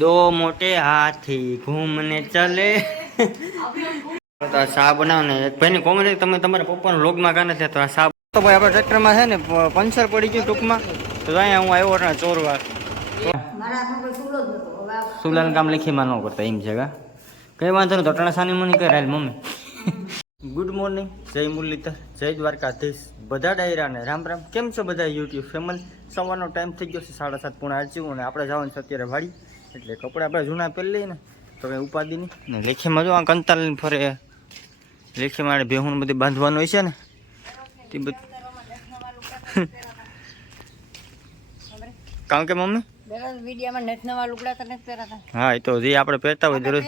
દો મોટે હાથી ઘૂમને ચલે. તો આ બનાવ ને ભાઈની કોમેડી તમે તમારા પપ્પાના લોગમાં ગાને છે તો આ શા તો ભાઈ આપણા ટ્રેક્ટરમાં છે ને પંચર પડી ગયું ટૂંકમાં. તો અહીંયા હું આવ્યો ને ચોરવા. સુલાન કામ લેખીમાં ન કરતા એમ છે કા? કઈ વાંધો નહીં તો ટણા સાની મને કરે હાલ મમ્મી. ગુડ મોર્નિંગ જય મુરલીધર જય દ્વારકાધીશ. બધા ડાયરાને રામ રામ. કેમ છો બધા યુટ્યુબ ફેમલ સવારનો ટાઈમ થઈ ગયો છે સાડા સાત પૂણા આજીવું અને આપણે જવાનું છે અત્યારે વાડી. એટલે કપડાં આપણે જૂના પહેરી લઈએ ને તો કંઈ ઉપાધિ નહીં. ને લેખીમાં જો આ કંતાલ ફરે લેખીમાં આડે ભેહું બધી બાંધવાનું હોય છે ને તે બધું કારણ કે મમ્મી હા એ તો જે આપણે પહેરતા હોય દરરોજ.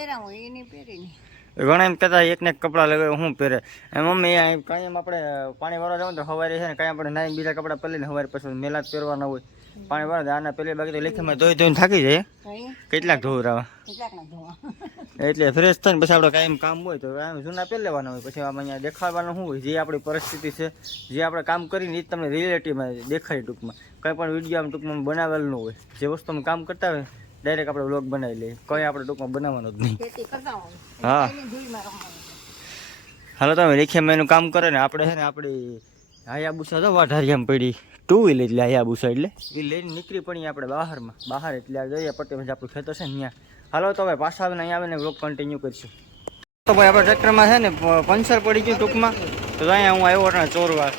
ઘણા એમ કહેતા એક ને કપડા કપડાં લગાવે હું પહેરે. એમ મમ્મી આ કાંઈ એમ આપણે પાણી વાળવા જવાનું તો સવારે છે ને કાંઈ આપણે નાઈ બીજા કપડાં પહેરીને સવારે પછી મેલા જ પહેરવાના હોય. પાણી વાળવા આના પહેલી બાકી તો લેખીમાં ધોઈ ધોઈને થાકી જાય. કેટલાક ધોવરાવા એટલે ફ્રેશ થઈને પછી આપણે કાંઈ કામ હોય તો જૂના પહેરી લેવાના હોય. પછી આમાં અહીંયા દેખાડવાનું શું હોય જે આપણી પરિસ્થિતિ છે જે આપણે કામ કરીને એ તમને રિલેટિવમાં દેખાય ટૂંકમાં. કંઈ પણ વીડિયો આમ ટૂંકમાં બનાવેલું હોય. જે વસ્તુ કામ કરતા હોય ડાયરેક્ટ આપણે વ્લોગ બનાવી લઈએ. કંઈ આપણે ટૂંકમાં બનાવવાનું જ નહીં. હા. હાલો તમે રેખિયા એનું કામ કરે ને આપણે છે ને આપણી હાયાબુસા તો વાઢારિયામાં પડી. ટુ વ્હીલ એટલે હાયાબુસા એટલે. એ લઈને નીકળી પડી આપણે બહારમાં. બહાર એટલે જઈએ પટેલ આપણું ખેતર છે ને ત્યાં હાલો તો ભાઈ પાછા આવીને અહીંયા આવીને વ્લોગ કન્ટિન્યુ કરીશું. તો ભાઈ આપણા ટ્રેક્ટરમાં છે ને પંચર પડી ગયું ટૂંકમાં. તો અહીંયા હું આવ્યો ને ચોરવા.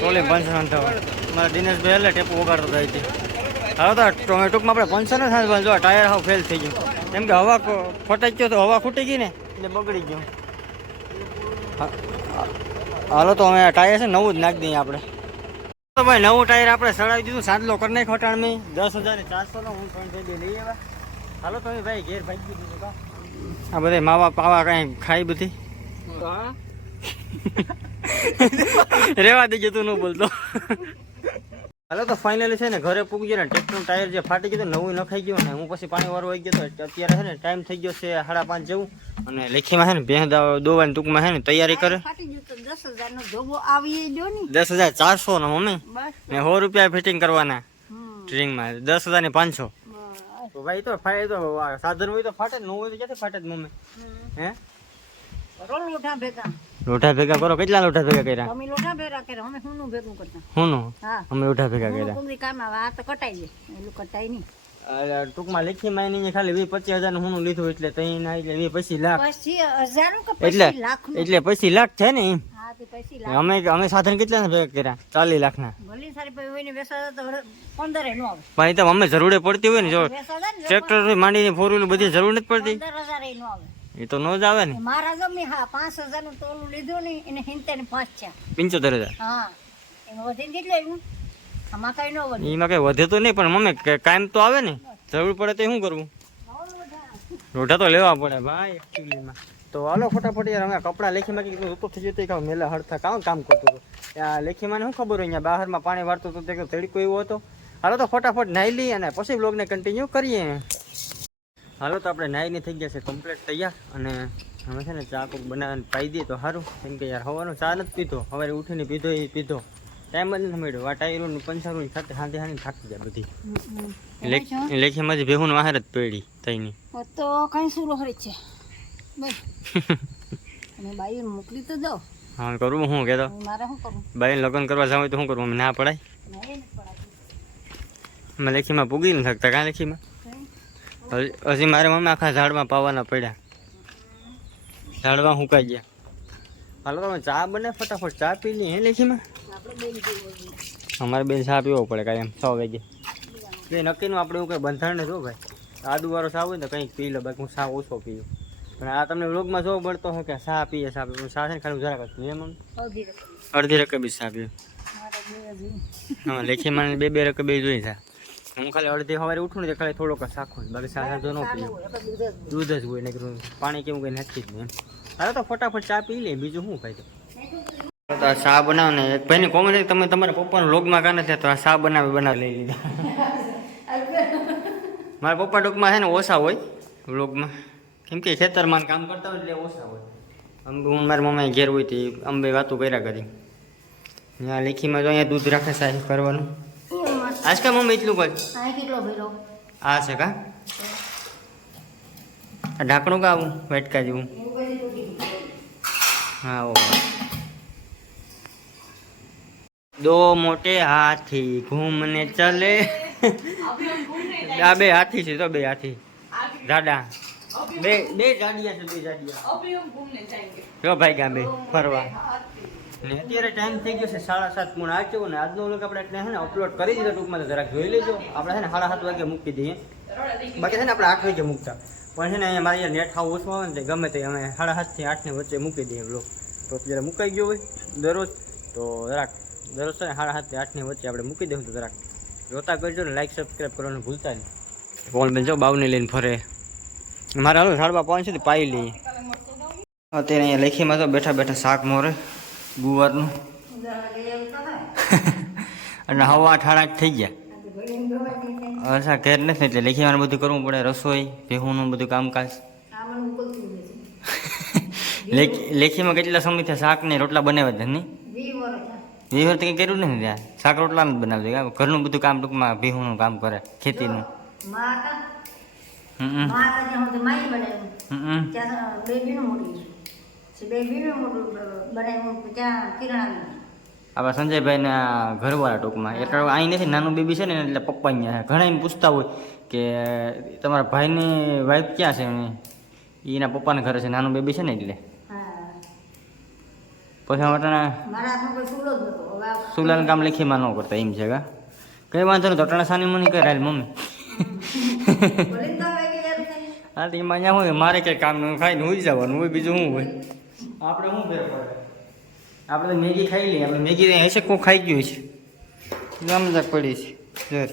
ચોલી પંચર અંધાવા. મારા દિનેશભાઈ એટલે ટેપો વગાડતો થાય છે. હવે તો ટૂંકમાં આપણે પંચર ને થાય જો ટાયર હાવ ફેલ થઈ ગયું. કેમ કે હવા ફટાઈ ગયો તો હવા ખૂટી ગઈ ને, એટલે બગડી ગયું. હાલો તો અમે ટાયર છે નવું જ નાખી દઈએ આપણે. તો ભાઈ નવું ટાયર આપણે સડાવી દીધું સાત લોકર નહીં ખોટાણ મેં દસ હજાર ચારસો નો હું ત્રણ થઈ લઈ આવ્યા. હાલો તમે ભાઈ ઘેર ભાઈ દીધું કા આ બધા માવા પાવા કાંઈ ખાઈ બધી? રેવા દેજે તું ન બોલતો. હાલો તો ફાઇનલી છે ને ઘરે પૂગી ગયો ને ટ્રેક્ટરનું ટાયર જે ફાટી ગયું નવું નખાઈ ગયું ને હું પછી પાણી વાળો આવી ગયો તો અત્યારે છે ને ટાઈમ થઈ ગયો છે સાડા પાંચ જેવું. અને લેખીમાં છે ને ભેં દા- દોવાની ટૂંકમાં છે ને તૈયારી કરે. ફાટી ગયું તો દસ હજાર નો ધોબો આવી ગયો ને. દસ હજાર ચારસો નો મમ્મી. બસ. ને સો રૂપિયા ફિટિંગ કરવાના હમ. સ્ટ્રિંગમાં દસ હજાર ને પાંચસો. બસ. તો ભાઈ તો ફાટે તો આ સાધન હોય તો ફાટે જ ન હોય તો ક્યાંથી ફાટે જ મમ્મી? હમ. હે? રોલ લોઠા ભેગા. લોઢા ભેગા કરો? કેટલા લોઢા ભેગા કર્યા? અમે લોઠા ભેગા કરે અમે શું ભેગું કરતા. હું નો હા. અમે લોઢા ભેગા હું કર્યા. કોમરી કામ આવે આ તો કટાઈ જાય એલું કટાઈ નહીં. અરે ટૂંકમાં લેખી માયની ખાલી વી પચીસ હજારનું હું લીધું એટલે તઈ એટલે વી પછી લાખ એટલે એટલે પછી લાખ છે ને અમે અમે સાધન કેટલા ભેગા કર્યા? ચાલીસ લાખ ના પણ એ તો અમે જરૂરે પડતી હોય ને જો ટ્રેક્ટર માંડીને ફોર વ્હીલ બધી જરૂર નથી પડતી. એ તો નો જ આવે ને. મારા જમી હા પાંચ હજારનું તોલું લીધું ને એને હિંતે પાંચ છે પંચોતેર હજાર. હા એમાં વધીને કેટલું આવ્યું? આમાં કઈ ન વધ્યું એમાં કઈ વધે તો નહીં પણ મમ્મી ક- કાયમ તો આવે ને. જરૂર પડે તો શું કરવું? રોઢા તો લેવા પડે ભાઈ એકચ્યુઅલીમાં તો હાલો ફટાફટ યાર અમે કપડાં લેખીમાં કીધું ઋતુ થઈ જતી કાં મેલા હડતા કામ કામ કરતું હતું. આ લેખીમાં શું ખબર હોય અહીંયા બહારમાં પાણી વાળતું હતું તે તડકો એવો હતો? હાલો તો ફટાફટ નાહી લઈએ અને પછી બ્લોગને કન્ટિન્યુ કરીએ. હાલો તો આપણે નાહીને થઈ ગયા છે કમ્પ્લીટ તૈયાર અને હવે છે ને ચા કોક બનાવીને પાઈ દઈએ તો સારું. કેમ કે યાર હવાનો ચા નથી પીધો. સવારે ઉઠીને પીધો એ પીધો. ટાઈમ જ નથી મળ્યો. આ ટાયરોનું પંચારું સાથે હાંધી હાંધી થાકી જાય બધી. લેખી લેખીમાં જ ભેહું વાહર જ પેડી તઈની. તો કઈ સુરો હરી છે? અને બાઈ મોકલી તો દો. હા કરું? હું હવે મારે શું કરું? બાઈ લગ્ન કરવા જાવ તો શું કરવું ના પડાય? અમે લેખીમાં પૂગી નથી શકતા કાં લેખીમાં? હજી મારે મમ્મી આખા ઝાડમાં પાવાના પડ્યા. ઝાડમાં સુકાઈ ગયા. હાલો તમે ચા બને ફટાફટ. ચા પી લઈએ હે લેખીમાં? અમારે બેન ચા પીવો પડે કાંઈ એમ છ વાગે. એ નક્કીનું આપણે એવું કંઈ બંધારણ ને જો ભાઈ. આદુવાળો ચા હોય ને કંઈક પી લો બાકી હું ચા ઓછો પીવું પણ આ તમને વ્લોગમાં જોવો પડતો હોય કે ચા પીએ ચા પીએ. ચા છે ને ખાલી જરાક જ એમ અડધી રકમ. અડધી પીવું હા પીએ મારે બે બે બે રકબી જોઈ ચા હું ખાલી અડધી સવારે ઉઠું ને ખાલી થોડોક સાખું બાકી સાથે તો ન પીએ દૂધ જ હોય. ને પાણી કેવું કંઈ નાખી જ નહીં હવે તો ફટાફટ ચા પી લે બીજું શું ફાયદો તો આ શા બનાવ ને એક ભાઈની છે તમે તમારા પપ્પાના લોગમાં કાને છે તો આ શા બનાવી બનાવી લઈ લીધા. મારા પપ્પા ટૂંકમાં છે ને ઓછા હોય વ્લોગમાં કેમ કે ખેતરમાં કામ કરતા હોય એટલે ઓછા હોય. અંબે હું મારી મમ્મી ઘેર હોય તે અંબે વાતો કર્યા કરી. ત્યાં લેખીમાં તો અહીંયા દૂધ રાખે સાહેબ કરવાનું. આજ કા મમ્મી એટલું કર. આ છે કા? ઢાંકણું કાવું વેટકા જેવું. હા ઓ દો મોટે હાથી ઘૂમને ચલે આ બે હાથી છે તો બે હાથી જાડા બે બે જાડિયા છે બે જાડિયા જો ભાઈ ગયા બે ફરવા ને અત્યારે ટાઈમ થઈ ગયો છે સાડા સાત પૂણ આ કેવું ને આજનો લોક આપણે એટલે હે ને અપલોડ કરી દીધો ટૂંકમાં તો જરાક જોઈ લેજો. આપણે છે ને સાડા સાત વાગે મૂકી દઈએ. બાકી છે ને આપણે આઠ વાગે મૂકતા. પણ છે ને અહીંયા મારે નેટ હાવ ઓછું આવે ને તે ગમે તે અમે સાડા સાતથી આઠની વચ્ચે મૂકી દઈએ બ્લોગ તો અત્યારે મુકાઈ ગયો હોય દરરોજ. તો જરાક દરરોજ સાડા સાત આઠની વચ્ચે આપણે મૂકી દઉં તો જરાક જોતા કરજો ને લાઈક સબસ્ક્રાઈબ કરવાનું ભૂલતા નહીં. કોણ બેન જો બાવને લઈને ફરે. મારે હાલો સાડવા પાંચ સુધી પાઈ લઈએ. અત્યારે અહીંયા લેખીમાં તો બેઠા બેઠા શાક મોરે ગુવારનું. અને હવા આઠ આઠ થઈ ગયા. અચ્છા ઘેર નથી એટલે લેખીમાં બધું કરવું પડે રસોઈ ભેહુંનું બધું કામકાજ. લેખી લેખીમાં કેટલા સમયથી શાક ને રોટલા બનાવ્યા હતા નહીં? એ તો કંઈ કર્યું નથી ત્યાં. શાક રોટલા જ બનાવજો. ઘરનું બધું કામ ટૂંકમાં ભેહુંનું કામ કરે ખેતીનું. આપણા સંજયભાઈના ઘરવાળા ટૂંકમાં. એટલે અહીં નથી નાનું બેબી છે ને એટલે પપ્પા અહીંયા ઘણા એમ પૂછતા હોય કે તમારા ભાઈની વાઈફ ક્યાં છે? એના પપ્પાના ઘરે છે નાનું બેબી છે ને એટલે. પછી અટાણા સુલાન કામ લખીમાં ન કરતા એમ છે કા? કઈ વાંધો નહીં તો અટાણા સાની મને કરે હાલ મમ્મી? હા તો એમાં અહીંયા હોય મારે કંઈ કામ ન ખાઈને હોઈ જવાનું હોય બીજું શું હોય? આપણે શું ફેર પડે? આપણે તો મેગી ખાઈ લઈએ આપણે મેગી હશે કોઈ ખાઈ ગયું છે ગામ જ પડી છે જોર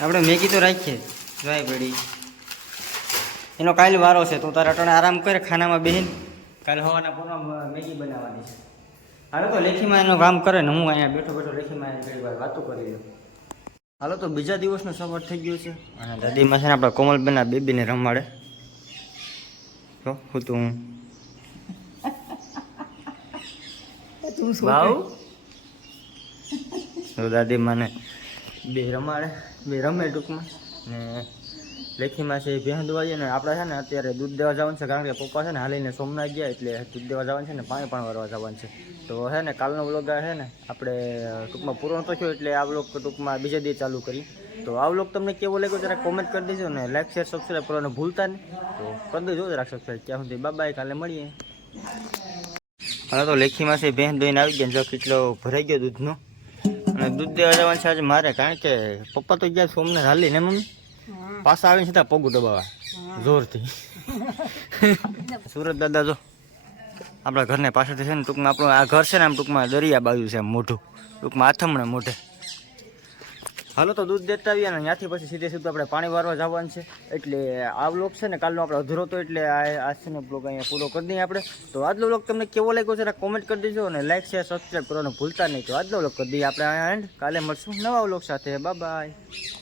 આપણે મેગી તો રાખીએ જાય પડી એનો કાલ વારો છે તું તારા અટાણે આરામ કરે ખાનામાં બેહીને. કાલે હવાના પૂરમાં મેગી બનાવવાની છે. હાલો તો લેખીમાં એનું કામ કરે ને હું અહીંયા બેઠો બેઠો લેખીમાં ઘણી વાર વાતો કરી લઉં. હાલો તો બીજા દિવસનો સવાર થઈ ગયો છે. અને દાદીમાં છે ને આપણા કોમલબેનના બેબીને રમાડે. તો હું. તું ભાવ તો દાદી મને બે રમાડે બે રમે ટૂંકમાં. ને લેખીમાં છે ભેંસ દોવા જઈએ ને આપણે છે ને અત્યારે દૂધ દેવા જવાનું છે, કારણ કે પપ્પા છે ને હાલીને સોમનાથ ગયા એટલે દૂધ દેવા જવાનું છે ને પાણી પણ ભરવા જવાનું છે. તો છે ને કાલનો બ્લોગ છે ને આપણે ટૂંકમાં પૂરો તો થયો એટલે આ બ્લોગ ટૂંકમાં બીજા દી ચાલુ કરી. તો આ બ્લોગ તમને કેવો લાગ્યો જરા કોમેન્ટ કરી દેજો ને લાઈક શેર સબસ્ક્રાઈબ કરવાનું ભૂલતા નહીં. તો કરી દેજો જરાક સબસ્ક્રાઈબ ત્યાં સુધી બાય કાલે મળીએ. હવે તો લેખીમાં છે ભેંસ દોઈને આવી ગયા જો કેટલો ભરાઈ ગયો દૂધનો. અને દૂધ દેવા જવાનું છે આજે મારે, કારણ કે પપ્પા તો ગયા સોમનાથ હાલી ને મમ્મી. પાછા આવીને છતાં પગું દબાવા જોરથી. સુરત દાદા જો આપણા ઘરને પાછળથી છે ને ટૂંકમાં આપણું આ ઘર છે ને આમ ટૂંકમાં દરિયા બાજુ છે મોઢું. ટૂંકમાં આથમણે મોઢે. હાલો તો દૂધ દેતા આવ્યા ને ત્યાંથી પછી સીધે સીધું આપણે પાણી વારવા જવાનું છે. એટલે આ બ્લોગ છે ને કાલનો આપણે અધૂરો હતો એટલે આ આજનો બ્લોગ અહીંયા પૂરો કરી દઈએ આપણે. તો આજનો બ્લોગ તમને કેવો લાગ્યો છે કોમેન્ટ કરી દેજો અને લાઈક શેર સબસ્ક્રાઈબ કરવાનું ભૂલતા નહીં. તો આજનો બ્લોગ કરી દઈએ આપણે એન્ડ કાલે મળશું નવા બ્લોગ સાથે. બાય